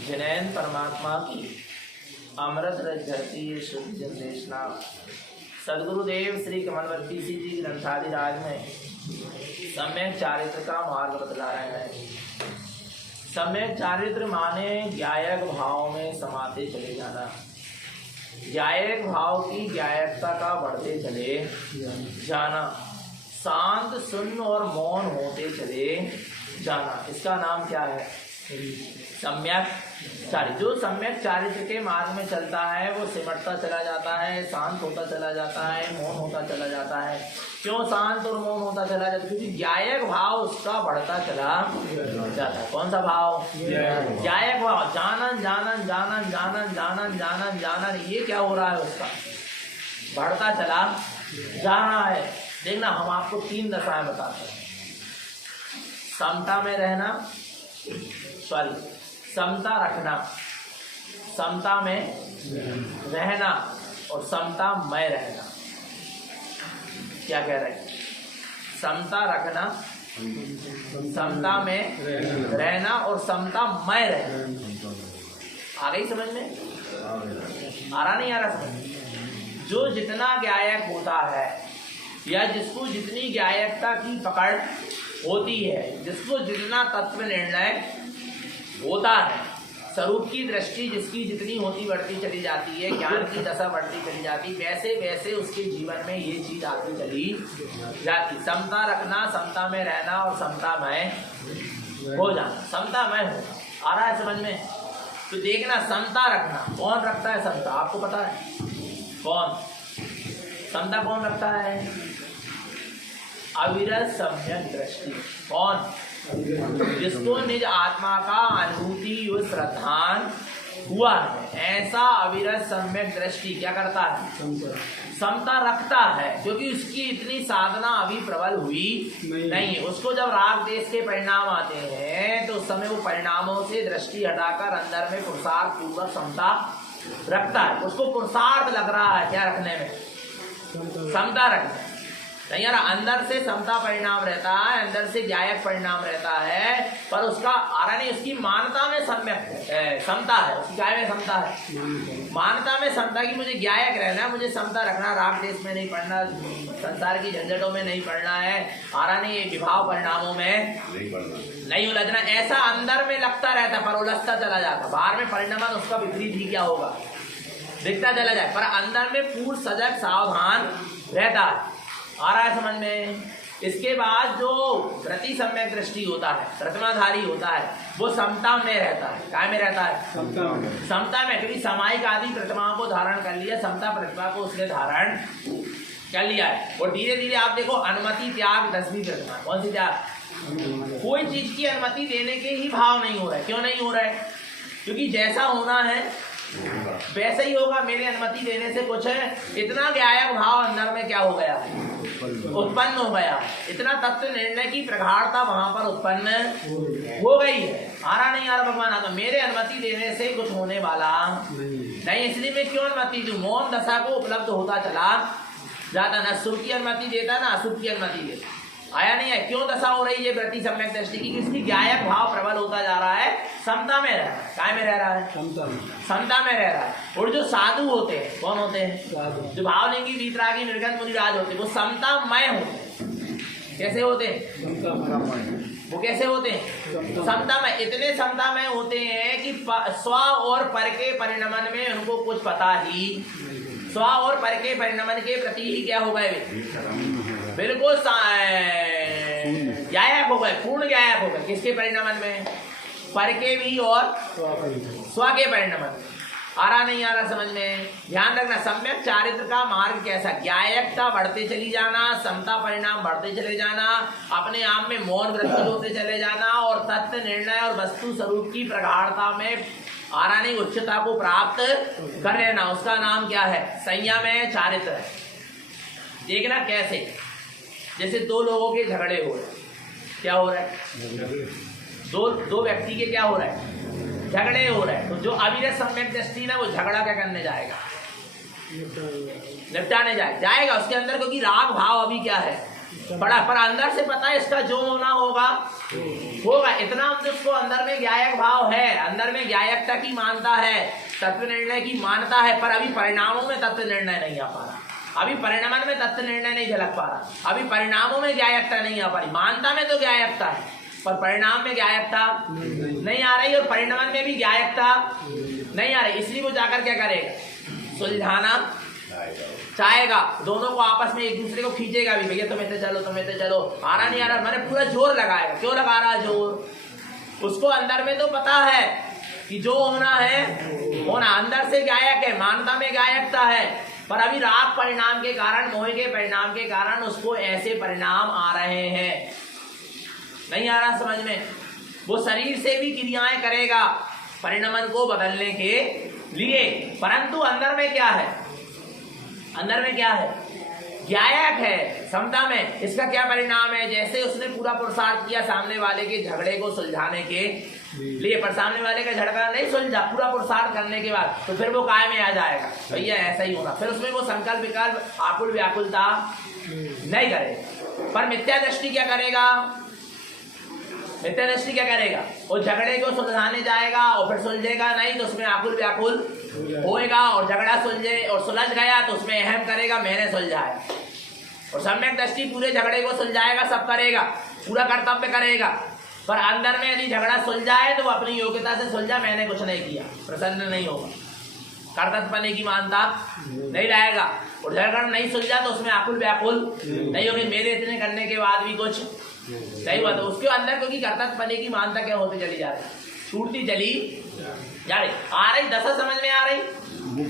जिनैन परमात्मा की अमृत रस धरती शुद्ध जनदेशना सदगुरुदेव श्री कमलवर्ती सिंह जी ग्रंथादिराज में सम्यक चारित्र का मार्ग बतला रहे हैं। सम्यक चारित्र माने ज्ञायक भाव में समाते चले जाना, ज्ञायक भाव की ज्ञायकता का बढ़ते चले जाना, शांत शून्य और मौन होते चले जाना, इसका नाम क्या है? सम्यक चारित्र। जो सम्यक चारित्र के मार्ग में चलता है वो सिमटता चला जाता है, शांत होता चला जाता है, मौन होता चला जाता है। क्यों शांत और मौन होता चला जाता है? क्योंकि ज्ञायक भाव उसका बढ़ता चला जाता है। कौन सा भाव? ज्ञायक भाव। जानन जानन जानन जानन जानन जानन जानन, ये क्या हो रहा है? उसका बढ़ता चला जा रहा है। देखना, हम आपको 3 दशाएं बताते हैं। समता में रहना, समता रखना, समता में रहना और समता में रहना। क्या कह रहे हैं? समता रखना, समता में रहना और समता में रहना। आ गई समझ में? आ रहा नहीं आ रहा समझ? जो जितना ज्ञायक होता है या जिसको जितनी ज्ञायकता की पकड़ होती है, जिसको जितना तत्व निर्णय होता है, स्वरूप की दृष्टि जिसकी जितनी होती बढ़ती चली जाती है, ज्ञान की दशा बढ़ती चली जाती, वैसे वैसे उसके जीवन में ये चीज आती चली जाती। समता रखना, समता में रहना और समता में हो जाना, समता में होना। आ रहा है समझ में? तो देखना, समता रखना कौन रखता है? समता आपको पता है कौन? समता कौन रखता है? अविरत सम्यक दृष्टि। कौन? जिसको निज आत्मा का अनुभूति और श्रद्धान हुआ है, ऐसा अविरत सम्यक दृष्टि क्या करता है? समता रखता है, क्योंकि उसकी इतनी साधना अभी प्रबल हुई नहीं है। उसको जब राग देश के परिणाम आते हैं तो उस समय वो परिणामों से दृष्टि हटाकर अंदर में पुरुषार्थ पूर्वक समता रखता है। उसको पुरुषार्थ लग रहा है क्या रखने में? समता रखने नहीं यार, अंदर से समता परिणाम रहता है, अंदर से ज्ञायक परिणाम रहता है, पर उसका आरा नहीं, उसकी मानता में सम्यक समता है। उसकी क्या में समता है? मानता में समता की मुझे ज्ञायक रहना है, मुझे समता रखना, राग देश में नहीं पढ़ना, संसार की झंझटों में नहीं पढ़ना है, आरा नहीं विभाव परिणामों में नहीं उलझना, ऐसा अंदर में लगता रहता पर उलझता चला जाता। बाहर में परिणाम उसका विपरीत ही क्या होगा? दिखता चला जाए, पर अंदर में पूर्ण सजग सावधान रहता है। आ रहा है समझ में? इसके बाद जो प्रति सम्यक दृष्टि होता है, प्रतिमाधारी होता है, वो समता में रहता है। क्या में रहता है? समता में। क्योंकि सामायिक आदि प्रतिमाओं को धारण कर लिया, समता प्रतिमा को उसने धारण कर लिया है। और धीरे धीरे आप देखो, अनुमति त्याग 10वीं प्रतिमा। कौन सी त्याग? कोई चीज की अनुमति देने के ही भाव नहीं हो रहा है। क्यों नहीं हो रहा है? क्योंकि जैसा होना है वैसे ही होगा। मेरे अनुमति देने से कुछ है, इतना ज्ञायक भाव अंदर में क्या हो गया? उत्पन्न हो गया। इतना तत्व निर्णय की प्रगाढ़ता वहां पर उत्पन्न हो गई है। आ रहा नहीं आ रहा भगवान? तो मेरे अनुमति देने से कुछ होने वाला नहीं, इसलिए मैं क्यों अनुमति दूं? मौन दशा को उपलब्ध होता चला जाता, ना शुभ की अनुमति देता ना अशुभ की अनुमति देता। आया नहीं है? क्यों दशा हो रही है प्रति सम्यक दृष्टि की? किसकी ज्ञायक भाव प्रबल होता जा रहा है, समता में रह रहा है। काय में रह रहा है? समता में रह रहा है। और जो साधु होते हैं, कौन होते हैं? जो भावलिंगी वीतरागी निर्गत मुनिराज होते हैं, वो समतामय होते हैं। कैसे होते हैं? वो कैसे होते हैं? समतामय। इतने समतामय होते हैं कि स्व और पर के परिणमन में उनको कुछ पता ही, स्व और पर के परिणमन के प्रति ही क्या हो गए? बिल्कुल ज्ञायक हो गए, पूर्ण ज्ञायक हो गए। किसके परिणमन में? पर के भी और स्व के परिणमन। आ रहा नहीं आ रहा समझ में? ध्यान रखना, सम्यक चारित्र का मार्ग कैसा? ज्ञायकता बढ़ते चली जाना, समता परिणाम बढ़ते चले जाना, अपने आप में मौन वृत्ति होते चले जाना और तत्व निर्णय और वस्तु स्वरूप की प्रगाढ़ता में आ रहा नहीं उच्चता को प्राप्त कर लेना। उसका नाम क्या है? संयम है, चारित्र है। देखना कैसे? जैसे दो लोगों के झगड़े हो रहे, क्या हो रहा है? दो व्यक्ति के क्या हो रहा है? झगड़े हो रहे हैं। तो जो अविरत सम्यक दृष्टि ना, वो झगड़ा क्या करने जाएगा? निपटाने जाएगा उसके अंदर, क्योंकि राग भाव अभी क्या है? पड़ा, पर अंदर से पता है इसका जो होना होगा होगा। इतना उसको अंदर में ज्ञायक भाव है, अंदर में ज्ञायकता की मानता है, तत्व निर्णय की मानता है, पर अभी परिणामों में तत्व निर्णय नहीं आ पा रहा, अभी परिणाम में तत्व निर्णय नहीं झलक पा रहा, अभी परिणामों में ज्ञायकता नहीं आ पा रही। मानता में तो ज्ञायकता है पर परिणाम में ज्ञायकता नहीं आ रही, और परिणाम में भी ज्ञायकता नहीं आ रही। इसलिए वो जाकर क्या करेगा, सुलझाना चाहेगा, दोनों को आपस में एक दूसरे को खींचेगा भी, भैया तुम्हें तो चलो, तुम्हें तो चलो, आ रहा नहीं आ रहा, मैंने पूरा जोर लगाएगा। क्यों लगा रहा जोर, उसको अंदर में तो पता है कि जो होना है होना, अंदर से गायक है, मानता में गायकता है, पर अभी राग परिणाम के कारण, मोह के परिणाम के कारण उसको ऐसे परिणाम आ रहे हैं। नहीं आ रहा समझ में, वो शरीर से भी क्रियाएं करेगा परिणमन को बदलने के लिए, परंतु अंदर में क्या है, अंदर में क्या है, ज्ञायक है समता में। इसका क्या परिणाम है, जैसे उसने पूरा पुरुषार्थ किया सामने वाले के झगड़े को सुलझाने के लिए, पर सामने वाले का झगड़ा नहीं सुलझा, पूरा पुरुषार्थ करने के बाद तो फिर वो काय में आ जाएगा, भैया ऐसा ही होगा, फिर उसमें वो संकल्प विकल्प आकुल व्याकुलता नहीं करेगा। पर मिथ्या दृष्टि क्या करेगा, मिथ्या दृष्टि क्या करेगा, वो झगड़े को सुलझाने जाएगा और फिर सुलझेगा नहीं तो उसमें आकुल व्याकुल होएगा, और झगड़ा सुलझे और सुलझ गया तो उसमें अहम करेगा मैंने सुलझाया, और सम्यक दृष्टि पूरे झगड़े को सुलझाएगा, सब करेगा, पूरा कर्तव्य करेगा, पर अंदर में यदि झगड़ा सुलझा है तो वो अपनी योग्यता से सुलझा, मैंने कुछ नहीं किया, प्रसन्न नहीं होगा, कर्तव्य पने की मानता नहीं रहेगा, और झगड़ा नहीं सुलझा तो उसमें आकुल व्याकुल नहीं होगी, मेरे इतने करने के बाद भी कुछ नहीं हुआ, तो उसके अंदर क्योंकि कर्तव्य पने की मानता क्या होती चली जा रही, छूटती चली जा रही। आ रही दशा समझ में आ रही,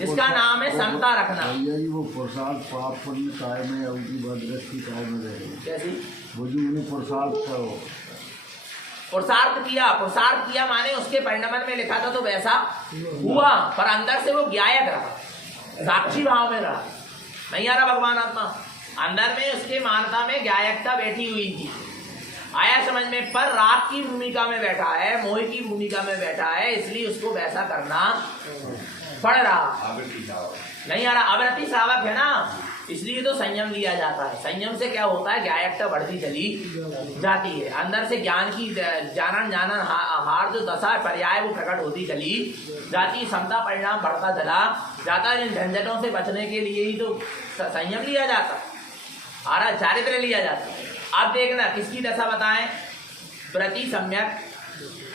इसका नाम है समता रखना। वो प्रसाद प्राप्त करने काय में उनकी बदृष्टि काय में रहे, कैसी वो जो उन्हें प्रसाद करो, पुरुषार्थ किया माने उसके परिणाम में लिखा था तो वैसा हुआ, पर अंदर से वो ज्ञायक रहा, साक्षी भाव में रहा। नहीं आ रहा भगवान आत्मा, अंदर में उसके मानता में ज्ञायकता बैठी हुई थी, आया समझ में, पर राग की भूमिका में बैठा है, मोह की भूमिका में बैठा है, इसलिए उसको वैसा करना पड़ रहा। नहीं आ रहा, आवृत्ति श्रावक है ना, इसलिए तो संयम लिया जाता है। संयम से क्या होता है, ज्ञायकता बढ़ती चली जाती है, अंदर से ज्ञान की जानन हार जो दशा पर्याय वो प्रकट होती चली जाती, समता परिणाम बढ़ता चला जाता है। इन झंझटों से बचने के लिए ही तो संयम लिया जाता, आ रहा चारित्र लिया जाता। अब देखना किसकी दशा बताएं, प्रति सम्यक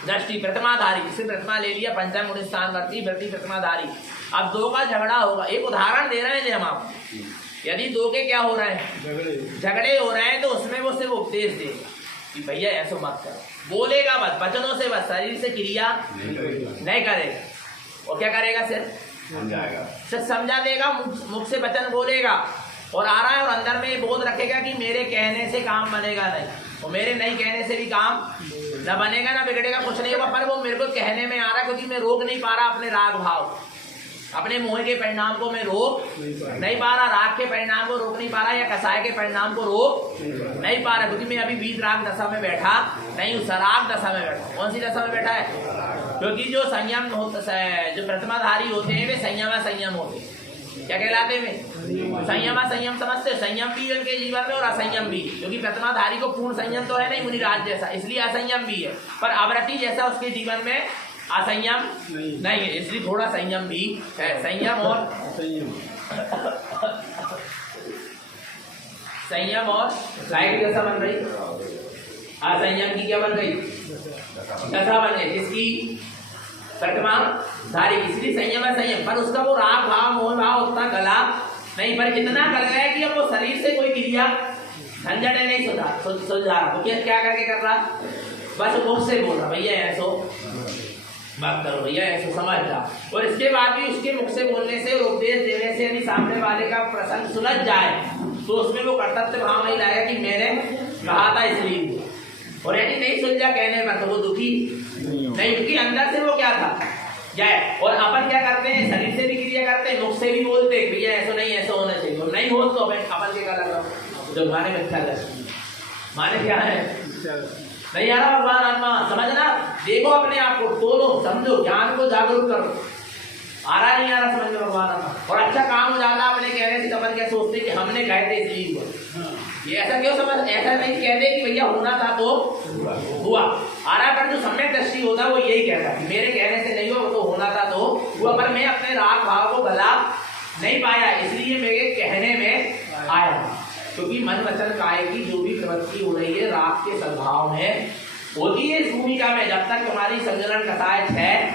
दृष्टि प्रतिमाधारी, जिसे प्रतिमा ले लिया, पंचम गुण स्थान करती प्रति प्रतिमाधारी। अब दो का झगड़ा होगा, एक उदाहरण दे रहे हैं हम आपको, यदि दो के क्या हो रहे हैं, झगड़े हो रहे हैं, तो उसमें वो सिर्फ उपदेश देगा कि भैया ऐसा मत करो, बोलेगा बस, वचनों से बस, शरीर से क्रिया नहीं करेगा, वो क्या करेगा, सिर्फ समझा देगा, मुख से वचन बोलेगा, और आ रहा है, और अंदर में ये बोध रखेगा कि मेरे कहने से काम बनेगा नहीं, और मेरे नहीं कहने से भी काम न बनेगा न बिगड़ेगा, कुछ नहीं होगा, पर वो मेरे को कहने में आ रहा है क्योंकि मैं रोक नहीं पा रहा अपने राग भाव, अपने मोह के परिणाम को मैं रोक नहीं पा रहा, राग के परिणाम को रोक नहीं पा रहा, या कसाय के परिणाम को रोक नहीं पा रहा, क्योंकि मैं अभी वीत राग दशा में बैठा नहीं हूँ, सराग दशा में बैठा। कौन सी दशा में बैठा है, क्योंकि जो संयम जो प्रतिमाधारी होते हैं वे संयम होते हैं, क्या कहलाते हैं, संयम समझते, संयम भी उनके जीवन में और असंयम भी, क्योंकि प्रतिमाधारी को पूर्ण संयम तो है नहीं मुनिराज जैसा, इसलिए असंयम भी है, पर आवृत्ति जैसा उसके जीवन में असंयम नहीं है, इसलिए थोड़ा संयम भी है। संयम और काय की दशा बन रही, असंयम की क्या बन गई, दशा बन गई, जिसकी प्रतिमा धारी, इसलिए संयम, पर उसका वो राग भाव मोह भाव उतना गला नहीं, पर इतना गल गया कि अब वो शरीर से कोई क्रिया झंझट नहीं सुलझा रहा, वो क्या करके कर रहा, बस मुख से बोल रहा, भैया ऐसो बात करो, भैया ऐसे समझ रहा, और इसके बाद भी उसके मुख से बोलने से और उपदेश देने से यदि सामने वाले का प्रसंग सुलझ जाए तो उसमें वो कर्तव्य भाव नहीं लाएगा कि मैंने कहा था इसलिए, और यदि नहीं सुलझा कहने पर तो वो दुखी नहीं, क्योंकि अंदर से वो क्या था, जाए। और अपन क्या करते हैं, शरीर से भी क्रिया करते हैं, मुख से भी बोलते हैं भैया ऐसा नहीं, ऐसा होना चाहिए, तो नहीं हो तो अपन के क्या लगा, जो माने मिथ्या दर्शन, माने क्या है, नहीं आ रहा भगवान आत्मा, समझना, देखो अपने आप को, तोलो, समझो, ज्ञान को जागरूक करो, आ रहा नहीं आ रहा समझ में भगवान आत्मा, और अच्छा काम हो जाता अपने कहने से। अपन क्या सोचते कि हमने कहे थे इसलिए हुआ, ये ऐसा क्यों समझ, ऐसा नहीं कह दे कि भैया होना था तो हुआ। आरा पर जो सम्यक दृष्टि होता है वो यही कहता है कि मेरे कहने से नहीं हुआ, तो होना था तो हुआ, पर मैं अपने राग भाव को गला नहीं पाया, इसलिए मेरे कहने में आया। क्योंकि मन वचन काया की जो भी प्रवृत्ति हो रही है राग के सद्भाव में होती है। इस भूमिका में जब तक तुम्हारी संजलन कथाएं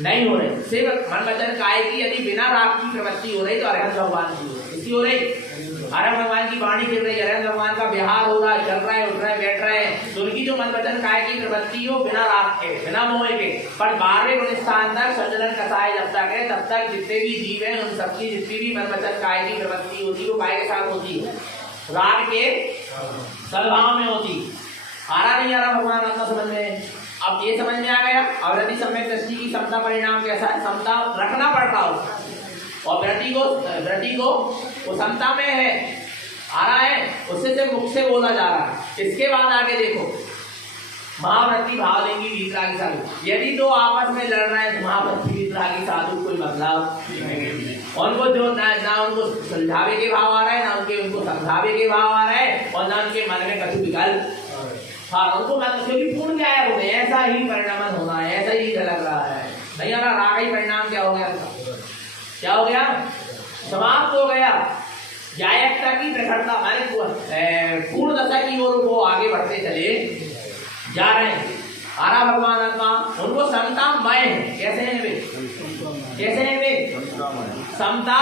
नहीं हो रही, सिर्फ मन वचन काया की यदि बिना राग की प्रवृत्ति हो रही तो अरहंत भगवान की इसकी हो रही, अरहंत भगवान की वाणी गिर रही, अरहंत भगवान का विहार हो रहा है, चल रहा है, उठ रहा है, बैठ रहा है, तो उनकी जो मन वचन काया की प्रवृत्ति हो बिना राग के, बिना मोह के, पर 12वें स्थान तक संजलन कथाएं जब तक है तब तक जितने भी जीव हैं उन सबकी जितनी भी मन वचन काया की प्रवृत्ति होती है वो काय के साथ होती है, राग के सद्भाव में होती। आ रहा नहीं आ रहा भगवान आत्मा समझ में? अब ये समझ में आ गया अवृत्ति सम्यक दृष्टि की समता परिणाम कैसा है, समता रखना पड़ता हो, और वृत्ति को वो समता में है, आ रहा है, उससे से मुख से बोला जा रहा है। इसके बाद आगे देखो महावृत्ति भावलिंगी वीतरागी साधु, यदि दो आपस में लड़ रहे हैं तो महावृत्ति वीतरागी साधु कोई मतलब उनको जो ना उनको सुलझावे के भाव आ रहा है, ना उनको समझावे के भाव आ रहा है, और ना उनके मन में कछु विकल्प, हाँ उनको मतलब क्योंकि पूर्ण क्या है, बोले ऐसा ही परिणाम होना है, ऐसा ही झलक रहा है, नहीं आ रहा, राग ही परिणाम क्या हो गया, क्या हो गया, समाप्त हो गया। जायकता की प्रखरता हमारे पूर्ण दशा की ओर वो आगे बढ़ते चले जा रहे हैं। आरा भगवान आत्मा उनको समता मय है, कैसे हैं वे, कैसे हैं वे, समता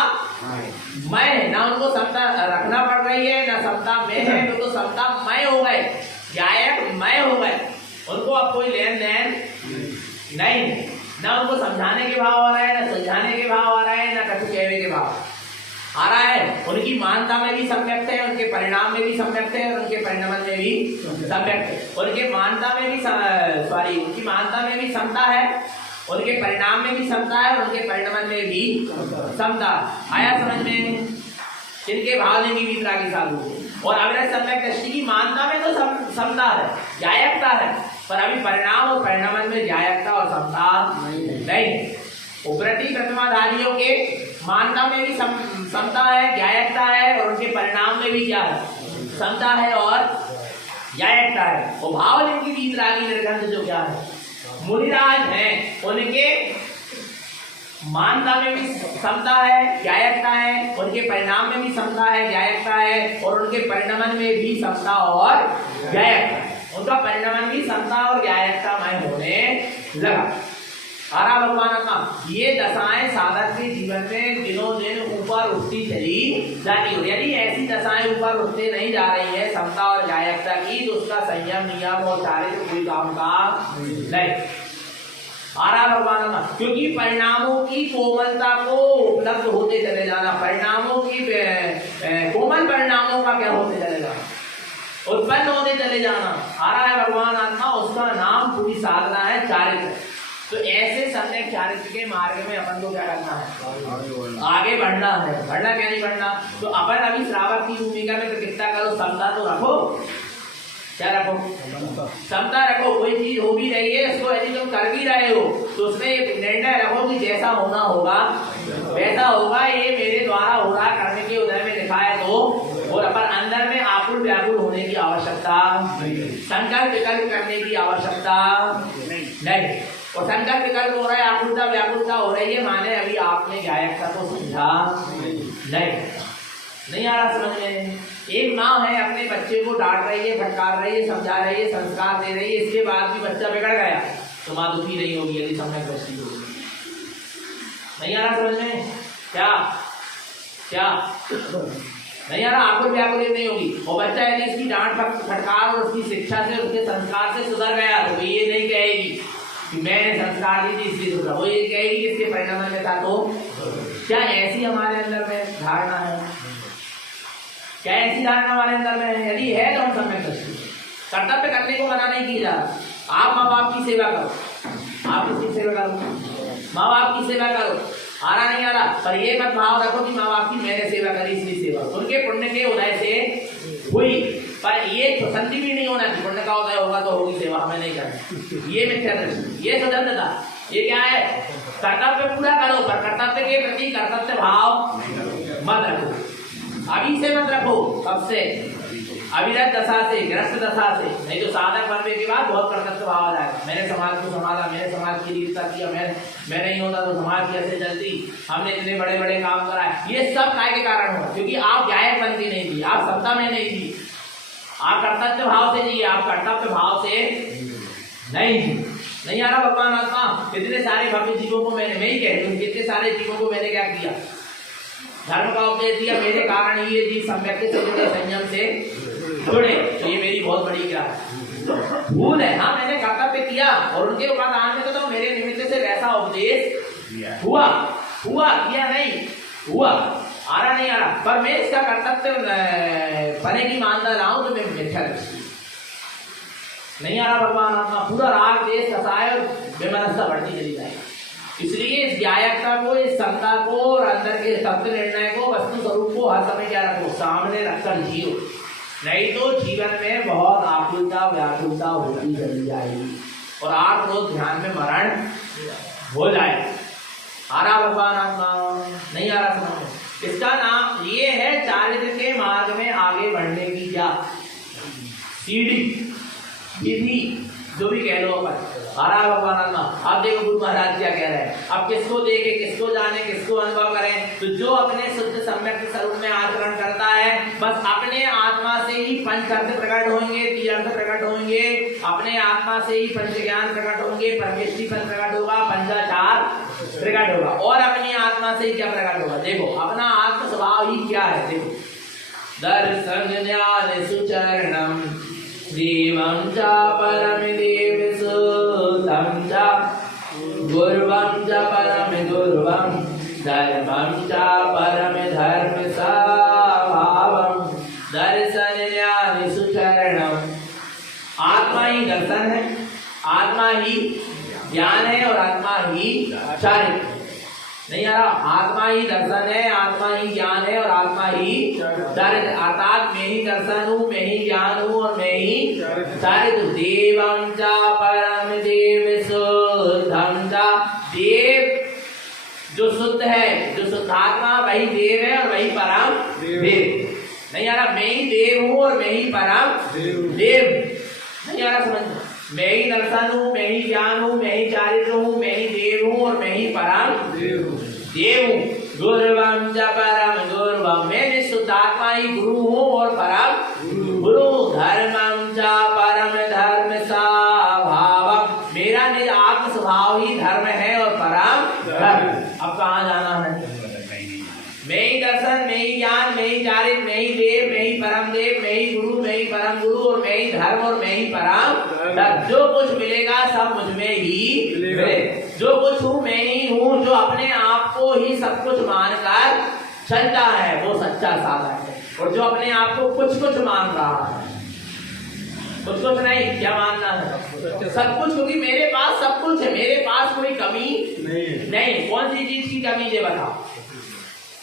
मय, ना उनको समता रखना पड़ रही है ना समता में है, तो समता मय हो गए, जायक मय हो गए, उनको अब कोई लेन देन नहीं, ना उनको समझाने के भाव आ रहा है, ना सुलझाने के भाव आ रहा है, ना कछु कहने के भाव आ रहा है। उनकी मानता में भी सम्यक्त है, उनके परिणाम में भी सम्यक्त है, और उनके परिणमन में भी सम्यक्त है। उनके मानता में भी उनकी मानता में भी समता है, उनके परिणाम में भी समता है, और उनके परिणमन में भी समता। आया समझ में? इनके भाव लेंगी वीतरागी साधु, और अविरत सम्यक दृष्टि की मानता में तो समता है, जायकता है, पर अभी परिणाम और परिणमन में जायकता और समता नहीं। उपरति प्रतिमाधारियों के मानता में भी समता है, जायकता है, और उनके परिणाम में भी क्या है, समता है और जायकता है। और भावलिंग की वीतरागी निर्गंध जो क्या है, मुनिराज हैं, उनके मानता में भी समता है, जायकता है, उनके परिणाम में भी समता है, जायकता है, और उनके परिणमन में भी समता और जायकता है। उनका परिणमन भी समता और जायकता में होने लगा। आरा भगवान आत्मा ये दशाएं साधक के जीवन में दिनों दिन ऊपर उठती चली जाती हो। यदि ऐसी दशाएं ऊपर उठते नहीं जा रही है समता और जायकता की, तो उसका संयम नियम और चारित्र कोई काम का नहीं। आरा भगवान आत्मा क्योंकि परिणामों की कोमलता को उपलब्ध होते चले जाना, परिणामों की कोमल परिणामों का क्या होते चले जाना, उत्पन्न होते चले जाना, आ रहा है भगवान आत्मा, उसका नाम पूरी साधना है चारित्र। तो ऐसे सम्यक चारित्र के मार्ग में अपन को क्या करना है, आगे बढ़ना है। बढ़ना क्या नहीं बढ़ना, तो अपन अभी श्रावक की भूमिका में तो कितना करो, समता तो रखो, क्या रखो, समता रखो। कोई चीज हो भी रही है उसको यदि तुम कर भी रहे हो तो उसमें निर्णय रखो कि जैसा होना होगा वैसा होगा, ये मेरे द्वारा हो रहा करने के उदय में लिखा है तो, और अपन अंदर में आकुल व्याकुल होने की आवश्यकता, संकल्प विकल्प करने की आवश्यकता नहीं। और संकल्प विकल्प हो रहा है, आकुलता व्याकुलता हो रही है, माने अभी आपने गायकता को समझा नहीं आ रहा समझ में। एक माँ है अपने बच्चे को डांट रही है, फटकार रही है, समझा रही है, संस्कार दे रही है, इसके बाद भी बच्चा बिगड़ गया तो माँ दुखी नहीं होगी यदि सम्यक दृष्टि होगी। नहीं आ रहा समझ में? क्या क्या नहीं आ रहा, आकुल व्याकुल नहीं होगी। और बच्चा यदि इसकी डांट फटकार और उसकी शिक्षा से, उसके संस्कार से सुधर गया तो ये नहीं कहेगी कि मैंने संस्कार दी थी इसलिए सुधरा, वो ये कहेगी कि इसके परिणाम में था। तो क्या ऐसी हमारे अंदर में धारणा है? क्या ऐसी धारणा हमारे अंदर में है? यदि है तो हम सम्यक दृष्टि। कर्तव्य करने को मना नहीं किया जा रहा। आप माँ बाप की सेवा करो, आप किसकी सेवा करो, माँ बाप की सेवा करो, आ रहा नहीं आ रहा, पर ये मत भाव रखो कि माँ बाप की मैंने सेवा करी इसलिए सेवा, उनके पुण्य के उदय से हुई, पर ये संधि भी नहीं होना कि पुण्य का उदय होगा तो होगी सेवा, हमें नहीं करनी। ये मिथ्या दृष्टि, ये स्वतंत्रता, ये क्या है, कर्तव्य पूरा करो पर कर्तव्य के प्रति कर्तव्य भाव मत रखो। अभी से मत रखो, कब से, अविरत दशा से, ग्रस्त दशा से, नहीं तो साधक बनने के बाद बहुत कर्तव्य भाव आ जाएगा। मैंने समाज को संभाला, मैंने समाज की रीति किया, मैं नहीं होता तो समाज कैसे चलती, हमने इतने बड़े बड़े काम कराए, ये सब काय के कारण हुआ? क्योंकि आप गायक बन के नहीं थी, आप सत्ता में नहीं थी, आप कर्तव्य भाव से जिए, आप कर्तव्य भाव से नहीं थी। नहीं आ रहा भगवान आत्मा? कितने सारे भव्य जीवों को मैं ही कहती हूँ, कितने सारे जीवों को मैंने क्या किया, धर्म का उपदेश दिया, मेरे कारण ही ये जीव सम्यक से जुड़े, संयम से जुड़े, तो ये मेरी बहुत बड़ी क्या भूल है। हाँ, मैंने कर्तव्य किया और उनके उपादान में तो मेरे निमित्त से वैसा उपदेश हुआ किया नहीं हुआ, आ रहा नहीं आ रहा, पर मैं इसका कर्तव्य पने की मानता रहा हूं तो मैं मिथ्या नहीं आ रहा भगवान आत्मा। पूरा राग देश कसाय और बेमनस्ता बढ़ती चली जाएगी। इसलिए इस ज्ञायकता को, इस समता को और अंदर के तत्व निर्णय को, वस्तु स्वरूप को हर समय क्या रखो, सामने रखकर जियो, नहीं तो जीवन में बहुत आकुलता व्याकुलता होती चली जाएगी और आप रोज ध्यान में मरण हो जाए। आ रहा भगवान आत्मा? नहीं आ रहा समझ? इसका नाम ये है चारित्र के मार्ग में आगे बढ़ने की क्या सीढ़ी, विधि, जो भी कह लो अपन। आ रहा भगवान आत्मा? आप देखो गुरु महाराज क्या कह रहे हैं, अब किसको देखे, किसको जाने, किसको अनुभव करें? तो जो अपने शुद्ध सम्यक स्वरूप में आचरण करता है, बस अपने आत्मा से ही पंच अर्थ प्रकट होंगे, तीर्थ प्रकट होंगे, अपने आत्मा से ही पंच ज्ञान प्रकट होंगे, परमेष्टिपन प्रकट होगा, पंचाचार प्रकट होगा, और अपनी आत्मा से ही क्या प्रकट होगा? देखो अपना आत्म स्वभाव ही क्या है, देखो दर्शन ज्ञान सुचरणम देवं च परम देव सुतं च गुरुवं च परम गुरुवं धर्मं च परम धर्म स्वभावं दर्शन ज्ञान सुचरणम। आत्मा ही दर्शन है, आत्मा ही ज्ञान है और आत्मा ही चारित्र। नहीं आ रहा? आत्मा ही दर्शन है, आत्मा ही ज्ञान है और आत्मा ही चारित्र, अर्थात मैं ही दर्शन हूँ, मैं ही ज्ञान हूँ और मैं ही चारित्र। देवं च परम देव शुद्धं च, देव जो शुद्ध है, जो शुद्धात्मा वही देव है और वही परम देव। नहीं आ रहा? मैं ही देव हूँ और मैं ही परम देव। नहीं आ रहा समझ? मैं ही दर्शन हूँ, मैं ही ज्ञान हूँ, मैं ही चारित्र हूँ, मैं ही देव हूँ और मैं ही परम देव हूँ। गुरुवं च परम गुरुवं, मैं निःशुद्धात्मा ही गुरु हूँ और परम गुरु। धर्मं च परम धर्म स्वभावं, मेरा निज आत्म स्वभाव ही धर्म है और परम धर्म। अब कहाँ जाना है? मैं ही दर्शन, मैं ही ज्ञान, मैं ही चारित्र, मैं ही देव, मैं ही परम देव, मैं ही गुरु, मैं ही परम गुरु और मैं ही धर्म और मैं ही परम धर्म। जो कुछ मिलेगा सब मुझ में ही मिले। जो कुछ हूँ मैं ही हूँ, जो अपने आप को ही सब कुछ मानकर चलता है वो सच्चा साधक है, और जो अपने आप को कुछ कुछ मान रहा है, कुछ कुछ नहीं, क्या मानना है? सब कुछ, क्योंकि मेरे पास सब कुछ है, मेरे पास कोई कमी नहीं। कौन सी चीज की कमी है बताओ?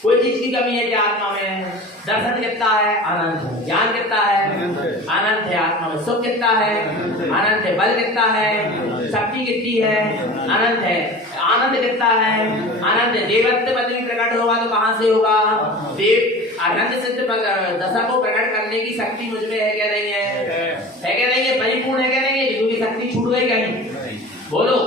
कोई चीज की कमी है क्या आत्मा में? दर्शन कितना है? अनंत है। ज्ञान कितना है? अनंत है। आत्मा में सुख कितना है? अनंत है। बल कितना है? शक्ति कितनी है? अनंत है। आनंद कितना है? अनंत है। देवत्व पदवी प्रकट होगा तो कहाँ से होगा? देव अनंत सिद्ध दशा को प्रकट करने की शक्ति मुझ में है क्या नहीं है? है क्या नहीं है? परिपूर्ण है क्या नहीं है? क्योंकि शक्ति छूट गई कहीं? बोलो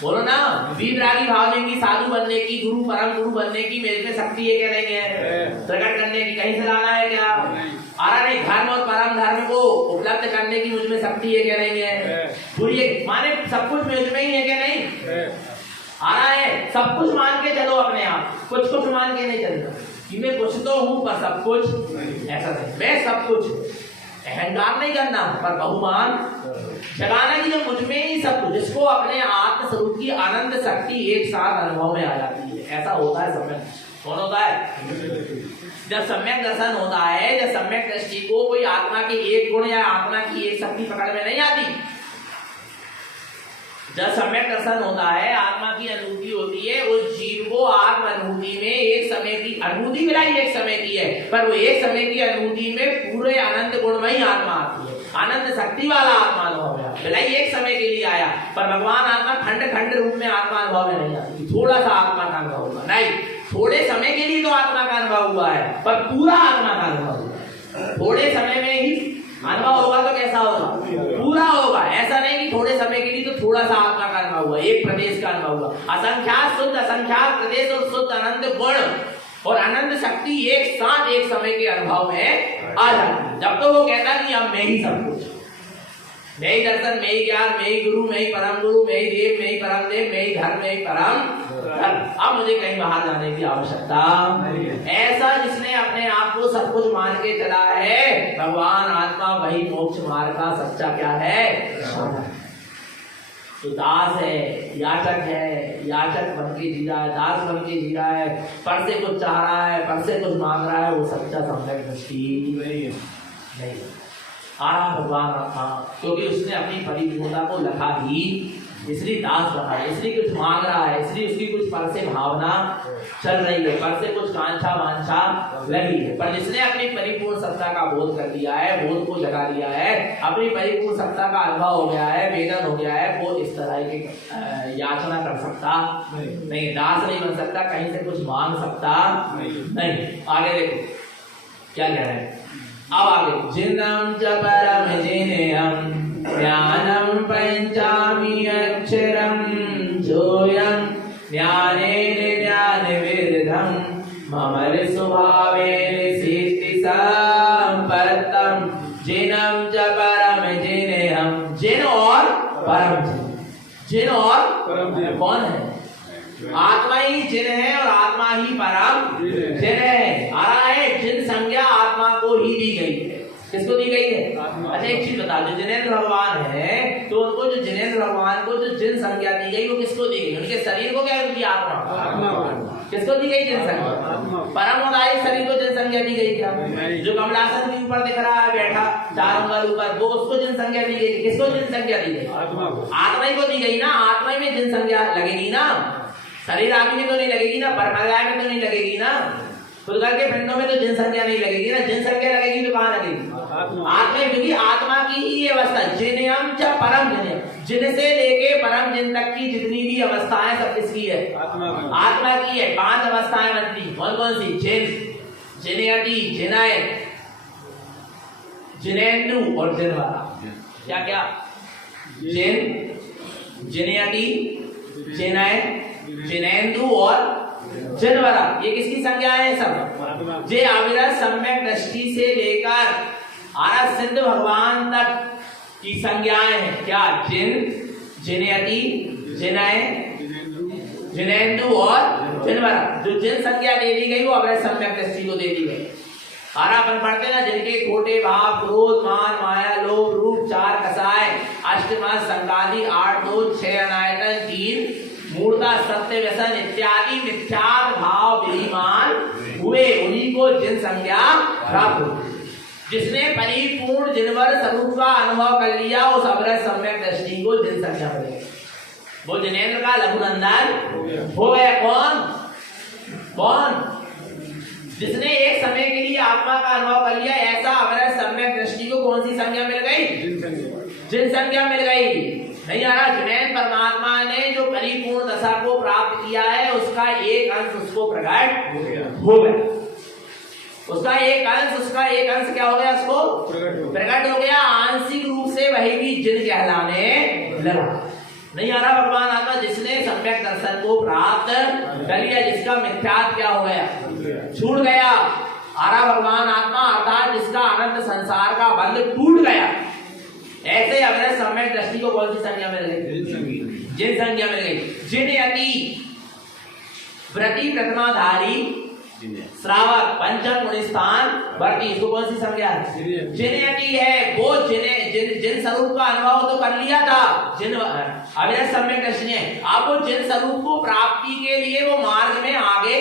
बोलो ना। वीतरागी भाव में की, साधु बनने की, गुरु परम गुरु बनने की मेरे में शक्ति है क्या नहीं है? प्रकट करने की कहीं से लाना है क्या? आ रहा नहीं। धर्म और परम धर्म को उपलब्ध करने की मुझ में शक्ति है क्या नहीं है? पूरी माने सब कुछ मुझ में ही है क्या नहीं? आ रहा है। सब कुछ मान के चलो अपने आप, कुछ कुछ मान के नहीं चलना कि मैं कुछ तो हूँ पर सब कुछ ऐसा नहीं। मैं सब कुछ, अहंकार नहीं करना पर बहुमान जगाना की जो मुझ में ही सब कुछ, जिसको अपने आत्म स्वरूप की आनंद शक्ति एक साथ अनुभव में आ जाती है। ऐसा होता है सम्यक। कौन होता है? जब सम्यक दर्शन होता है, जब सम्यक दृष्टि को कोई आत्मा के एक गुण या आत्मा की एक शक्ति पकड़ में नहीं आती, जब सम्यक दर्शन होता है, आत्मा की अनुभूति होती है, उस जीव को आत्म अनुभूति में एक समय की अनुभूति मिलाई, एक समय की है, पर वो एक समय की अनुभूति में पूरे अनंत गुणमयी आत्मा आती है, अनंत शक्ति वाला आत्मा अनुभव है। मिलाई एक समय के लिए आया, पर भगवान आत्मा खंड खंड रूप में आत्मा अनुभव में नहीं आती। थोड़ा सा आत्मा का अनुभव हुआ नहीं, थोड़े समय के लिए तो आत्मा का अनुभव हुआ है, पर पूरा आत्मा का अनुभव हुआ। थोड़े समय में ही अनुभव होगा तो कैसा होगा? पूरा होगा। ऐसा नहीं कि थोड़े समय के लिए तो थोड़ा सा आत्मा का अनुभव हुआ, एक प्रदेश का अनुभव हुआ। असंख्यात शुद्ध असंख्यात प्रदेश और शुद्ध अनंत गुण और अनंत शक्ति एक साथ एक समय के अनुभव में आ जाती। जब तो वो कहता कि अब मैं ही सब कुछ, मैं ही दर्शन, मैं ही ज्ञान, मैं ही गुरु, मैं ही परम गुरु, मैं ही देव, मैं ही परम देव, मैं ही धर्म, मैं ही परम धर्म, अब मुझे कहीं बाहर जाने की आवश्यकता नहीं। ऐसा जिसने अपने आप को सब कुछ मान के चला है, भगवान आत्मा वही मोक्ष मार्ग का सच्चा क्या है? तो दास है, याचक है, याचक बन के जी रहा है, दास बन के जी रहा है, पर से कुछ चाह रहा है, पर से कुछ मांग रहा है, वो सच्चा सम्यक दृष्टि नहीं। आरा भगवान आत्मा, क्योंकि उसने अपनी परिपूर्णता को लखा ही, इसलिए दास बना है, इसलिए कुछ मांग रहा है, इसलिए उसकी कुछ पर से भावना चल रही है, पर से कुछ कांक्षा वांछा लगी है। पर जिसने अपनी परिपूर्ण सत्ता का बोध कर लिया है, बोध को जगा लिया है, अपनी परिपूर्ण सत्ता का अनुभव हो गया है, वेदन हो गया है, वो इस तरह की याचना कर सकता नहीं, दास नहीं बन सकता, कहीं से कुछ मांग सकता नहीं। आगे देखो क्या कह रहे हैं, अब आगे, जिनम च परम जिनेयम ज्ञानम पंचामी अक्षरम जोयम ज्ञानेन ज्ञान विरधम ममर स्वभावेन सिद्धि संपत्तम। जिनम च परम जिनेयम, जिन और परम जिन, जिन और परम कौन है? आत्मा ही जिन है और आत्मा ही परम जिन है। आ रहा है, जिन संज्ञा आत्मा को ही दी गई है। किसको दी गई है? अच्छा एक चीज बता, जो जिनेंद्र भगवान है तो उनको, जो जिनेंद्र भगवान को जो जिन संज्ञा दी गई वो किसको दी गई? उनके शरीर को क्या? उनकी आत्मा किसको दी गई? जिन संज्ञा। परम उदाई शरीर को जिन संज्ञा दी गई क्या? जो कमलासन के ऊपर दिख रहा है बैठा चार उंगल ऊपर, वो उसको जिन संज्ञा दी गई। किसको जिन संज्ञा दी गई? आत्मा ही को दी गई ना। आत्मा में जिन संज्ञा लगेगी ना, शरीर आदि में तो नहीं लगेगी ना, परमात्मा में तो नहीं लगेगी ना, उदगर के पिंडों में तो जिन संज्ञा नहीं लगेगी ना। जिन संज्ञा लगेगी तो कहाँ लगेगी? आत्मा, क्योंकि आत्मा की ही ये अवस्था, जिनयम च परम जिनयम, जिन से लेके परम जिन तक की जितनी भी अवस्थाएं सब किसकी है? आत्मा की है। 5 अवस्थाएं बनती, कौन कौन सी? जिन, जिनयति, जिनय, जिनेंद्र और जिनवारा। क्या क्या? जिन, जिनयति, जिनय, जिनेंद्र और जिनवरा, ये किसकी संज्ञा है? सब जे अविरत सम्यक दृष्टि से लेकर आरा सिद्ध भगवान तक की संज्ञाएं हैं। क्या? जिन, जिनयति, जिनय, जिनेंद्र और जिनवरा। जो जिन संज्ञा दे दी गई वो अविरत सम्यक दृष्टि को दे दी गई। आरा अपन पढ़ते ना, जिनके खोटे भाव, क्रोध, मान, माया, लोभ, रूप, 4 कसाय, अष्टमा संगादि, 8 दोष, 6 अनायतन, 3 मूर्ता, सत्य, व्यसन इत्यादि मिथ्यात्व भाव विधिमान हुए, उन्हीं को जिन संज्ञा प्राप्त हुई। जिसने परिपूर्ण जिनवर स्वरूप का अनुभव कर लिया, उस अविरत सम्यक दृष्टि को जिन संज्ञा मिलेगी। वो जिनेंद्र का लघुनंदन हो गया। कौन? कौन? जिसने एक समय के लिए आत्मा का अनुभव कर लिया, ऐसा अविरत सम्यक दृष्टि को कौन सी संज्ञा मिल गई? जिन संज्ञा मिल गई। नहीं आ रहा? जिनेंद्र परमात्मा ने जो परिपूर्ण दशा को प्राप्त किया है, उसका एक अंश उसको प्रकट हो गया। उसका एक अंश क्या हो गया? उसको प्रकट हो गया। आंशिक रूप से वही भी जिन कहलाने लगा। नहीं आ रहा? भगवान आत्मा जिसने सम्यक दर्शन को प्राप्त कर लिया, जिसका मिथ्यात्व क्या हो गया? छूट गया। आ रहा? भगवान आत्मा अर्थात जिसका अनंत संसार का बंध टूट गया, ऐसे अविरत सम्यक दृष्टि को कौन सी संज्ञा मिल गई? जिन संज्ञा मिल गई। जिनयति, व्रति प्रथमाधारी, श्रावक, पंचम गुणस्थान वर्ती, इसको कौन सी संज्ञा है? जिनयति है। वो जिन स्वरूप का अनुभव तो कर लिया था, जिन अविरत सम्यक दृष्टि है। अब वो जिन स्वरूप को प्राप्ति के लिए वो मार्ग में आगे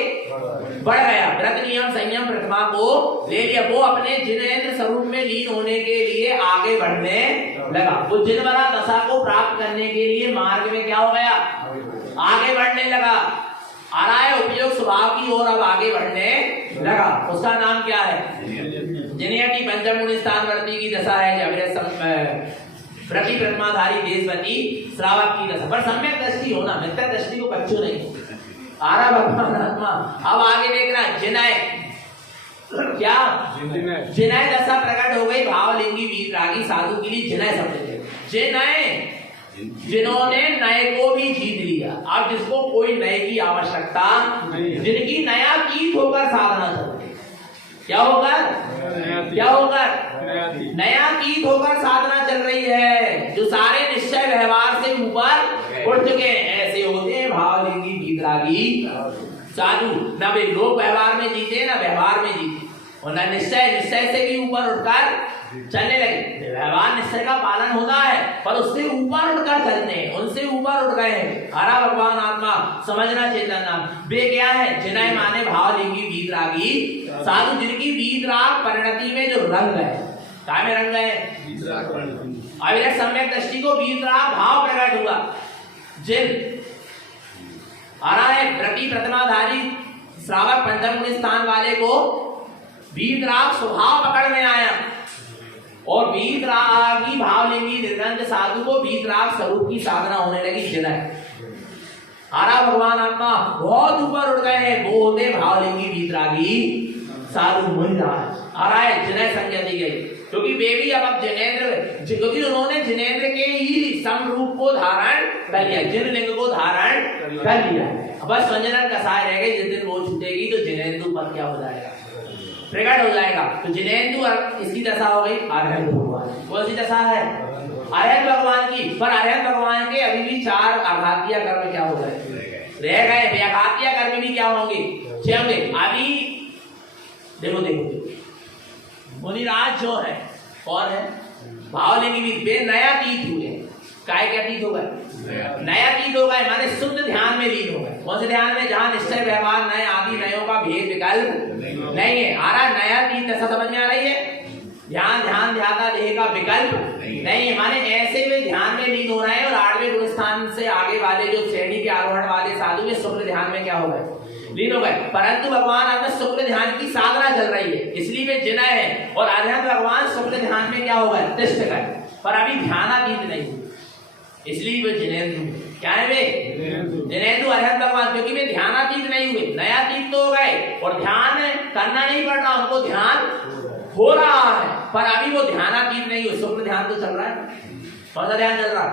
बढ़ गया। व्रत, नियम, संयम, प्रतिमा को ले लिया। वो अपने जिनेंद्र स्वरूप में लीन होने के लिए आगे बढ़ने लगा। वो जिनवरा दशा को प्राप्त करने के लिए मार्ग में क्या हो गया? आगे बढ़ने लगा। आ रहा है उपयोग स्वभाव की ओर अब आगे बढ़ने लगा। उसका नाम क्या है? जिनयति, पंचम गुण स्थान वर्ती की दशा है। व्रति प्रतिमाधारी, देशवती, श्रावक की दशा। पर सम्यक दृष्टि होना, मिथ्या दृष्टि को कच्चू नहीं। आ रहा भगवान आत्मा। अब आगे देखना, जिनय, क्या जिनय दशा प्रकट हो गई भावलिंगी वीतरागी साधु के लिए जिनय शब्द है। जिनय जिन्होंने नए को भी जीत लिया। अब जिसको कोई नए की आवश्यकता, जिनकी नया कीट होकर साधना चल रही, क्या होकर नया कीट होकर साधना चल रही है, जो सारे निश्चय व्यवहार से ऊपर उठ चुके हैं, ऐसे होते हैं भावलिंगी वीतरागी साधु। न वे लोक व्यवहार में जीते न व्यवहार में जीते, और न निश्चय से भी ऊपर उठकर चलने लगे। व्यवहार निश्चय का पालन होता है पर उससे ऊपर उठकर चलते हैं, उनसे ऊपर उठ गए हैं। हरा भगवान आत्मा समझना चेतना वे क्या है? जिनय माने भावलिंगी वीतरागी साधु, जिनकी वीतराग परिणति में जो रंग है, क्या में रंग है? अविरत सम्यक दृष्टि को वीतराग भाव प्रकट हुआ। जिन आ रहा है व्रती प्रतिमाधारी श्रावक पंचम गुण स्थान वाले को वीतराग स्वभाव पकड़ में आया, और वीतरागी भावलिंगी निर्गंध साधु को वीतराग स्वरूप की साधना होने लगी। जिनय आरा भगवान आत्मा बहुत ऊपर उठ गए हैं, वो होते भावलिंगी वीतरागी साधु मुनिराज। आ रहा है जिनय संज्ञा दी गई, क्योंकि वे भी अब जिनेंद्र, क्योंकि उन्होंने जिनेंद्र के ही समरूप को धारण कर लिया, जिन लिंग को धारण कर लिया। बस संजनन कसाय रह गई, जिस दिन वो छूटेगी तो जिनेंद्र पर क्या हो जाएगा? प्रकट हो जाएगा। तो जिनेंद्र इसकी दशा हो गई अरहत भगवान। कौन सी दशा है? अरहत भगवान की। पर अरहत भगवान के अभी भी 4 आघातीय कर्म क्या हो गए? रह गए। व्याघातीय कर्म भी क्या होंगे? 6 होंगे। अभी देखो मुनिराज जो है, कौन है? भावलिंगी भी वे नया तीत हुए। काय क्या तीत हो गए? नया तीत हो गए, माने शुद्ध ध्यान में लीन हो गए। कौन से ध्यान में? जहां निश्चय व्यवहार नए आदि नयों का भेद विकल्प नहीं है। आ रहा नया तीत, ऐसा समझ में आ रही है? ध्यान ध्याता देह का विकल्प नहीं है, माने ऐसे वे ध्यान में लीन हो रहे हैं। और 8वें गुण स्थान से आगे वाले जो श्रेणी के आरोहण वाले साधु वे शुक्ल ध्यान में क्या हो गए? लीन हो गए। परंतु भगवान आपने शुक्ल ध्यान की साधना चल रही है, इसलिए वे जिनय है। और अरहत भगवान शुक्ल ध्यान में क्या हो गए? तिष्ठ गए, पर अभी ध्यानातीत नहीं, इसलिए वे जिनेंद्र। क्या है वे? जिनेंद्र अरहत भगवान, क्योंकि वे ध्यानातीत नहीं हुए। नयातीत तो हो गए और ध्यान करना नहीं पड़ रहा, उनको ध्यान हो रहा है, पर अभी वो ध्यानातीत नहीं हुए। शुक्ल ध्यान तो चल रहा है। कौन सा ध्यान चल रहा?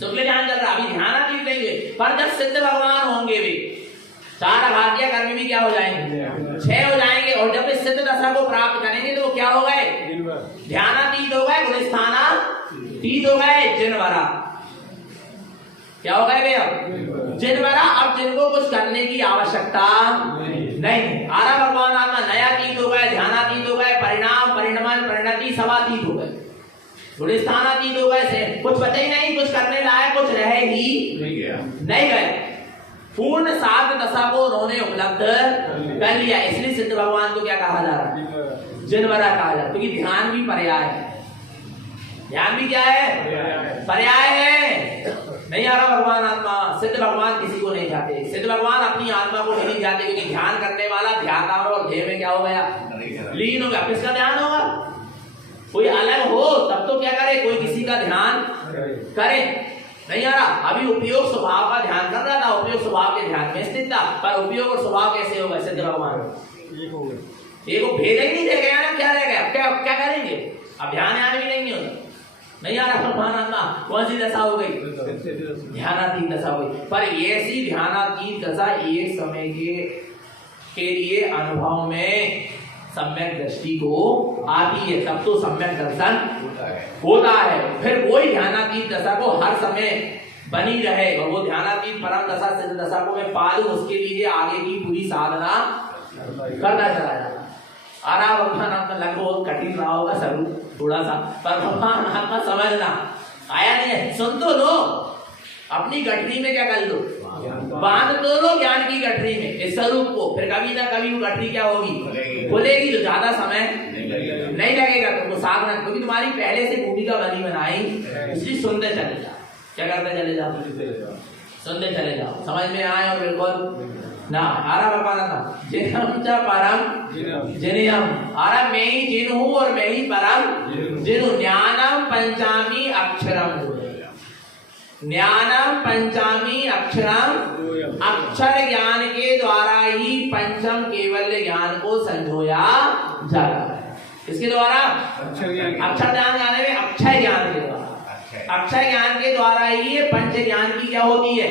शुक्ल ध्यान चल रहा, अभी ध्यानातीत नहीं हुए। पर जब सिद्ध भगवान होंगे वे 4 आघातीय कर्म भी क्या हो जाएंगे? 6 हो जाएंगे। और जब वे सिद्ध दशा को प्राप्त करेंगे तो वो क्या हो गए? ध्यानातीत हो गए, गुणस्थानातीत हो गए, जिनवरा। क्या हो गए वे? अब जिनवरा। अब जिनको कुछ करने की आवश्यकता नहीं। आरा भगवान आत्मा नयातीत हो गए, ध्यानातीत हो गए, परिणाम परिणमन परिणति समातीत हो गए, गुणस्थानातीत हो गए। कुछ बचे ही नहीं, कुछ करने लायक कुछ रहे ही नहीं गए। पूर्ण साध दशा को उन्होंने उपलब्ध कर लिया। इसलिए सिद्ध भगवान को क्या कहा जा रहा है? जिनवरा कहा जा रहा है, क्योंकि ध्यान भी पर्याय है। ध्यान भी क्या है? पर्याय है। नहीं आ रहा भगवान आत्मा। सिद्ध भगवान किसी को नहीं चाहते। सिद्ध भगवान अपनी आत्मा को नहीं चाहते, क्योंकि ध्यान करने वाला ध्याता और ध्येय में क्या हो गया? लीन हो गया। किसका ध्यान होगा? कोई अलग हो तब तो क्या करे? कोई किसी का ध्यान करे। नहीं आ रहा। अभी उपयोग स्वभाव का ध्यान कर रहा था, उपयोग स्वभाव के ध्यान में स्थित था, पर उपयोग और स्वभाव कैसे होगा? सिद्ध भगवान एक भेद ही नहीं रह गया ना। क्या रह गया? क्या करेंगे? अब ध्यान आने भी नहीं होगा। नहीं आ रहा भगवान आत्मा। कौन सी दशा हो गई? ध्यानातीत दशा हो गई। पर ऐसी ध्यानातीत दशा एक समय के लिए अनुभव में सम्यक दृष्टि को आती है, तब तो सम्यक दर्शन होता है। फिर वही ध्यानातीत दशा को हर समय बनी रहे, और वो ध्यानातीत परम दशा सिद्ध दशा को मैं पालूं, उसके लिए आगे की पूरी साधना करना चला जाता। आरा भगवान आत्मा लगभग बहुत कठिन रहा होगा स्वरूप थोड़ा सा, पर भगवान आत्मा समझना आया नहीं है। सुन तो लो, अपनी गठरी में क्या कर लो? बांध तो लो ज्ञान की गठरी में इस स्वरूप को। फिर कभी ना कभी वो गठरी क्या होगी? खुलेगी। तो ज्यादा समय नहीं लगेगा तुमको साधना, क्योंकि तुम्हारी पहले से भूमिका बनी बनाई, इसलिए सुनते चले जाओ। क्या करते चले जाओ? सुनते चले जाओ। समझ में आए और बिल्कुल ना। आरा भगवान था जिनम च परम जिनियम। आरा मैं ही जिन हूँ और मैं ही परम जिन हूँ। ज्ञानम पंचामी अक्षरम। ज्ञानम पंचामी अक्षरम। अक्षर ज्ञान के द्वारा ही पंचम केवल ज्ञान को संजोया किया जाता है। किसके द्वारा? अक्षर ज्ञान गाने में अक्षय ज्ञान के द्वारा। अक्षय ज्ञान के द्वारा ही ये पंच ज्ञान की क्या होती है?